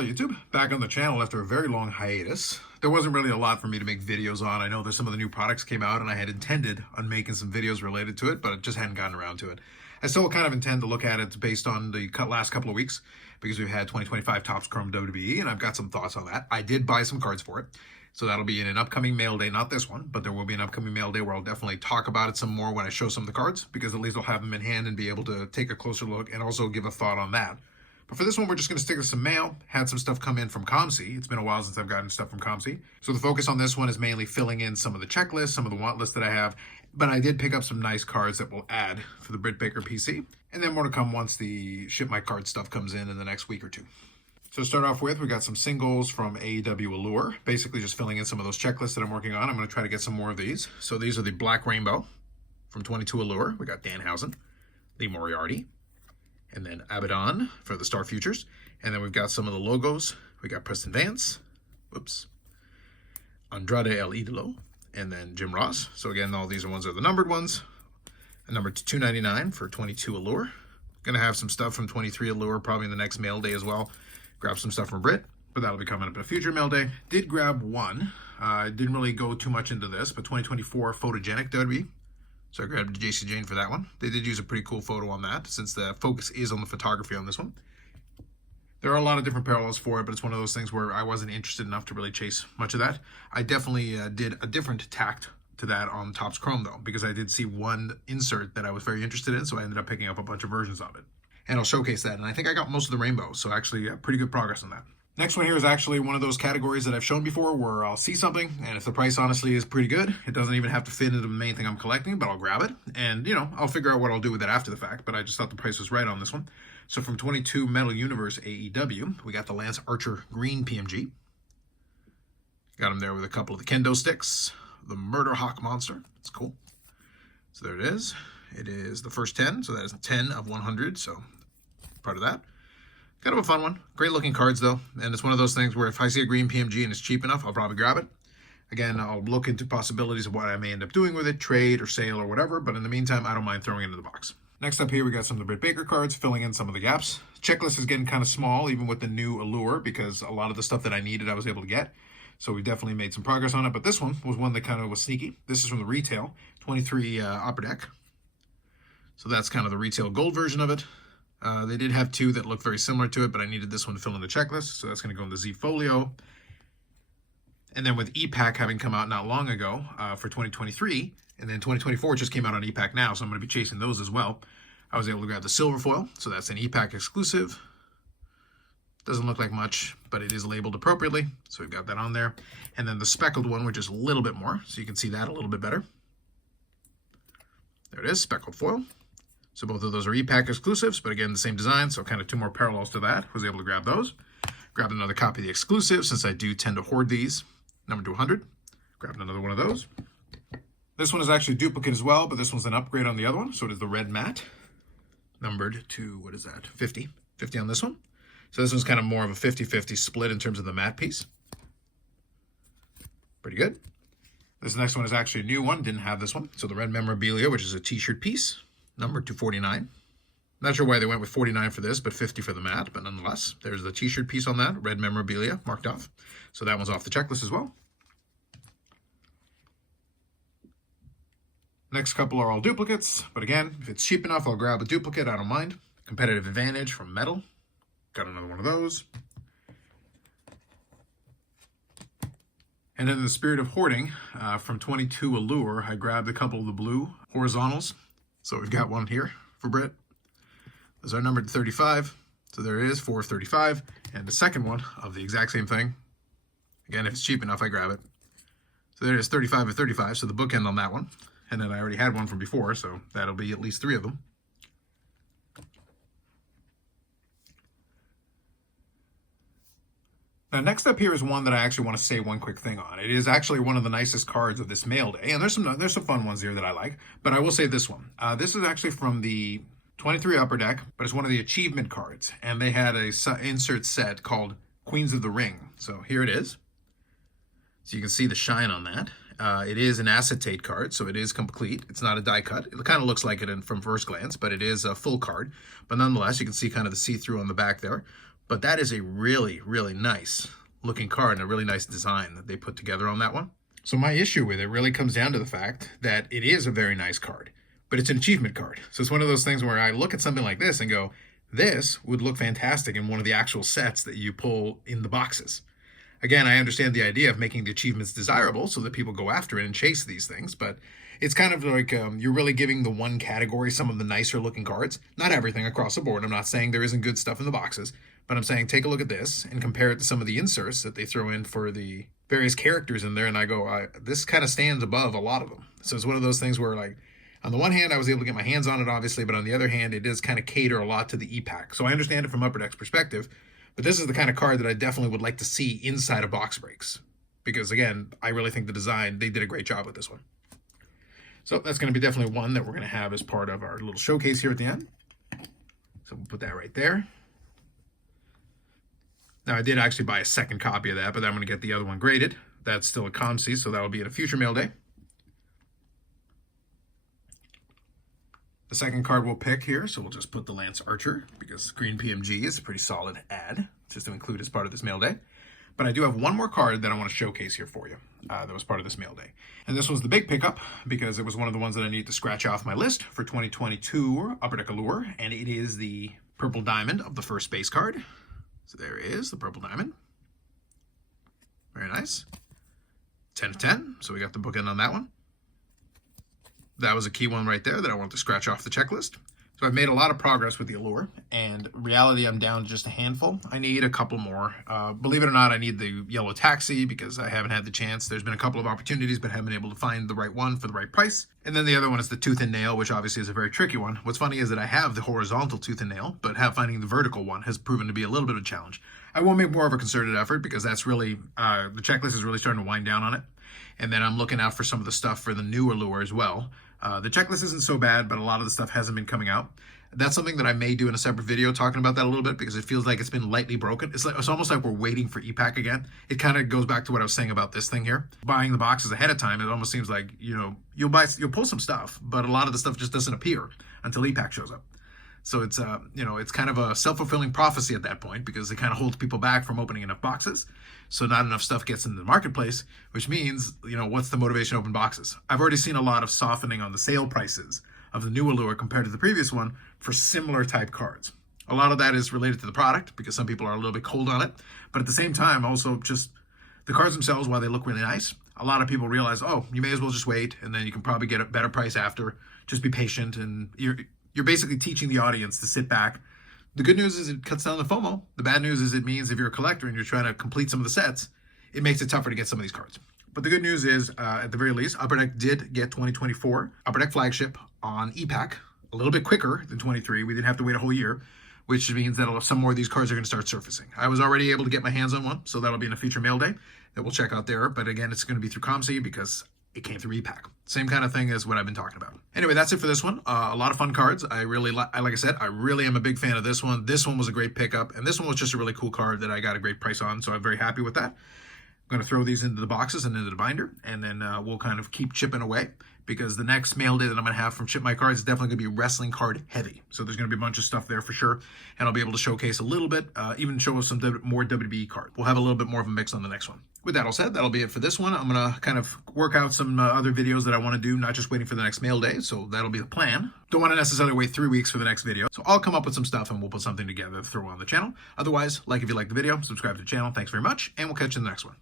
Hello YouTube, back on the channel after a very long hiatus. There wasn't really a lot for me to make videos on. I know there's some of the new products came out and I had intended on making some videos related to it, but I just hadn't gotten around to it. I still kind of intend to look at it based on the last couple of weeks because we've had 2025 Topps Chrome WWE and I've got some thoughts on that. I did buy some cards for it, so that'll be in an upcoming mail day, not this one, but there will be an upcoming mail day where I'll definitely talk about it some more when I show some of the cards, because at least I'll have them in hand and be able to take a closer look and also give a thought on that. But for this one, we're just going to stick to some mail. Had some stuff come in from COMC. It's been a while since I've gotten stuff from COMC. So the focus on this one is mainly filling in some of the checklists, some of the want lists that I have. But I did pick up some nice cards that will add for the Britt Baker PC. And then more to come once the Ship My Card stuff comes in the next week or two. So to start off with, we got some singles from AEW Allure. Basically just filling in some of those checklists that I'm working on. I'm going to try to get some more of these. So these are the Black Rainbow from 22 Allure. We got Danhausen, Lee Moriarty, and then Abaddon for the Star Futures. And then we've got some of the logos. We got Preston Vance, Andrade El Idolo, and then Jim Ross. So again, all these are the numbered ones. And number 299 for 22 Allure. Gonna have some stuff from 23 Allure probably in the next mail day as well. Grab some stuff from Britt, but that'll be coming up in a future mail day. Did grab one. I didn't really go too much into this, but 2024 Photogenic WWE. So I grabbed JC Jane for that one. They did use a pretty cool photo on that, since the focus is on the photography on this one. There are a lot of different parallels for it, but it's one of those things where I wasn't interested enough to really chase much of that. I definitely did a different tact to that on Topps Chrome, though, because I did see one insert that I was very interested in, so I ended up picking up a bunch of versions of it. And I'll showcase that, and I think I got most of the rainbow, so actually pretty good progress on that. Next one here is actually one of those categories that I've shown before where I'll see something, and if the price honestly is pretty good, it doesn't even have to fit into the main thing I'm collecting, but I'll grab it. And, you know, I'll figure out what I'll do with it after the fact, but I just thought the price was right on this one. So from 22 Metal Universe AEW, we got the Lance Archer Green PMG. Got him there with a couple of the Kendo sticks. The Murder Hawk Monster. It's cool. So there it is. It is the first 10, so that is 10 of 100, so part of that. Kind of a fun one. Great looking cards though. And it's one of those things where if I see a green PMG and it's cheap enough, I'll probably grab it. Again, I'll look into possibilities of what I may end up doing with it, trade or sale or whatever. But in the meantime, I don't mind throwing it into the box. Next up here, we got some of the Britt Baker cards, filling in some of the gaps. Checklist is getting kind of small, even with the new Allure, because a lot of the stuff that I needed, I was able to get. So we definitely made some progress on it. But this one was one that kind of was sneaky. This is from the retail, 23 Upper Deck. So that's kind of the retail gold version of it. They did have two that look very similar to it, but I needed this one to fill in the checklist, so that's going to go in the Z Folio. And then with E-Pack having come out not long ago for 2023, and then 2024 just came out on E-Pack now, so I'm going to be chasing those as well. I was able to grab the silver foil, so that's an E-Pack exclusive. Doesn't look like much, but it is labeled appropriately, so we've got that on there. And then the speckled one, which is a little bit more, so you can see that a little bit better. There it is, speckled foil. So both of those are E-Pack exclusives, but again, the same design, so kind of two more parallels to that. Was able to grab those. Grabbed another copy of the exclusive, since I do tend to hoard these. Number 200. Grabbed another one of those. This one is actually a duplicate as well, but this one's an upgrade on the other one, so it is the red matte. Numbered to, what is that, 50. 50 on this one. So this one's kind of more of a 50-50 split in terms of the matte piece. Pretty good. This next one is actually a new one, didn't have this one. So the red memorabilia, which is a t-shirt piece. Number 249. Not sure why they went with 49 for this, but 50 for the matte, but nonetheless, there's the t-shirt piece on that, red memorabilia marked off. So that one's off the checklist as well. Next couple are all duplicates, but again, if it's cheap enough, I'll grab a duplicate, I don't mind. Competitive Advantage from Metal. Got another one of those. And in the spirit of hoarding, from 22 Allure, I grabbed a couple of the blue horizontals. So we've got one here for Britt. Those are numbered to 35. So there it is, 4 of 35. And the second one of the exact same thing. Again, if it's cheap enough, I grab it. So there it is, 35 of 35. So the bookend on that one. And then I already had one from before, so that'll be at least 3 of them. Now, next up here is one that I actually want to say one quick thing on. It is actually one of the nicest cards of this mail day, and there's some fun ones here that I like, but I will say this one. This is actually from the 23 Upper Deck, but it's one of the achievement cards, and they had a insert set called Queens of the Ring. So here it is. So you can see the shine on that. It is an acetate card, so it is complete. It's not a die cut. It kind of looks like it from first glance, but it is a full card. But nonetheless, you can see kind of the see-through on the back there. But that is a really, really nice looking card and a really nice design that they put together on that one. So my issue with it really comes down to the fact that it is a very nice card, but it's an achievement card. So it's one of those things where I look at something like this and go, this would look fantastic in one of the actual sets that you pull in the boxes. Again, I understand the idea of making the achievements desirable so that people go after it and chase these things, but it's kind of like you're really giving the one category some of the nicer looking cards. Not everything across the board. I'm not saying there isn't good stuff in the boxes, but I'm saying take a look at this and compare it to some of the inserts that they throw in for the various characters in there, and I go, this kind of stands above a lot of them. So it's one of those things where, like, on the one hand, I was able to get my hands on it, obviously, but on the other hand, it does kind of cater a lot to the e-pack. So I understand it from Upper Deck's perspective, but this is the kind of card that I definitely would like to see inside of box breaks. Because, again, I really think the design, they did a great job with this one. So that's going to be definitely one that we're going to have as part of our little showcase here at the end. So we'll put that right there. Now, I did actually buy a second copy of that, but I'm going to get the other one graded. That's still a COMC, so that will be at a future mail day. The second card we'll pick here, so we'll just put the Lance Archer, because Green PMG is a pretty solid ad, just to include as part of this mail day. But I do have one more card that I want to showcase here for you that was part of this mail day. And this was the big pickup, because it was one of the ones that I need to scratch off my list for 2022 Upper Deck Allure, and it is the Purple Diamond of the first base card. So there is the Purple Diamond. Very nice. 10 of 10, so we got the bookend on that one. That was a key one right there that I wanted to scratch off the checklist. So I've made a lot of progress with the Allure, and in reality, I'm down to just a handful. I need a couple more. Believe it or not, I need the Yellow Taxi because I haven't had the chance. There's been a couple of opportunities, but haven't been able to find the right one for the right price. And then the other one is the Tooth and Nail, which obviously is a very tricky one. What's funny is that I have the horizontal Tooth and Nail, but finding the vertical one has proven to be a little bit of a challenge. I will make more of a concerted effort because that's really, the checklist is really starting to wind down on it. And then I'm looking out for some of the stuff for the new Allure as well. The checklist isn't so bad, but a lot of the stuff hasn't been coming out. That's something that I may do in a separate video talking about that a little bit because it feels like it's been lightly broken. It's almost like we're waiting for e-pack again. It kind of goes back to what I was saying about this thing here. Buying the boxes ahead of time, it almost seems like, you know, you'll pull some stuff, but a lot of the stuff just doesn't appear until e-pack shows up. So it's, you know, it's kind of a self-fulfilling prophecy at that point because it kind of holds people back from opening enough boxes. So not enough stuff gets into the marketplace, which means, you know, what's the motivation to open boxes? I've already seen a lot of softening on the sale prices of the new Allure compared to the previous one for similar type cards. A lot of that is related to the product because some people are a little bit cold on it. But at the same time, also just the cards themselves, while they look really nice, a lot of people realize, oh, you may as well just wait and then you can probably get a better price after. Just be patient, and you're basically teaching the audience to sit back. The good news is it cuts down the FOMO. The bad news is it means if you're a collector and you're trying to complete some of the sets, it makes it tougher to get some of these cards. But the good news is, at the very least, Upper Deck did get 2024 Upper Deck Flagship on e-pack a little bit quicker than 23. We didn't have to wait a whole year, which means that some more of these cards are going to start surfacing. I was already able to get my hands on one, so that'll be in a future mail day that we'll check out there. But again, it's going to be through COMC because it came through e-pack. Same kind of thing as what I've been talking about. Anyway, that's it for this one. A lot of fun cards. I really, like I said, I really am a big fan of this one. This one was a great pickup, and this one was just a really cool card that I got a great price on, so I'm very happy with that. I'm going to throw these into the boxes and into the binder, and then we'll kind of keep chipping away because the next mail day that I'm going to have from Chip My Cards is definitely going to be wrestling card heavy. So there's going to be a bunch of stuff there for sure, and I'll be able to showcase a little bit, even show us some more WWE cards. We'll have a little bit more of a mix on the next one. With that all said, that'll be it for this one. I'm going to kind of work out some other videos that I want to do, not just waiting for the next mail day, so that'll be the plan. Don't want to necessarily wait 3 weeks for the next video, so I'll come up with some stuff and we'll put something together to throw on the channel. Otherwise, like if you like the video, subscribe to the channel. Thanks very much, and we'll catch you in the next one.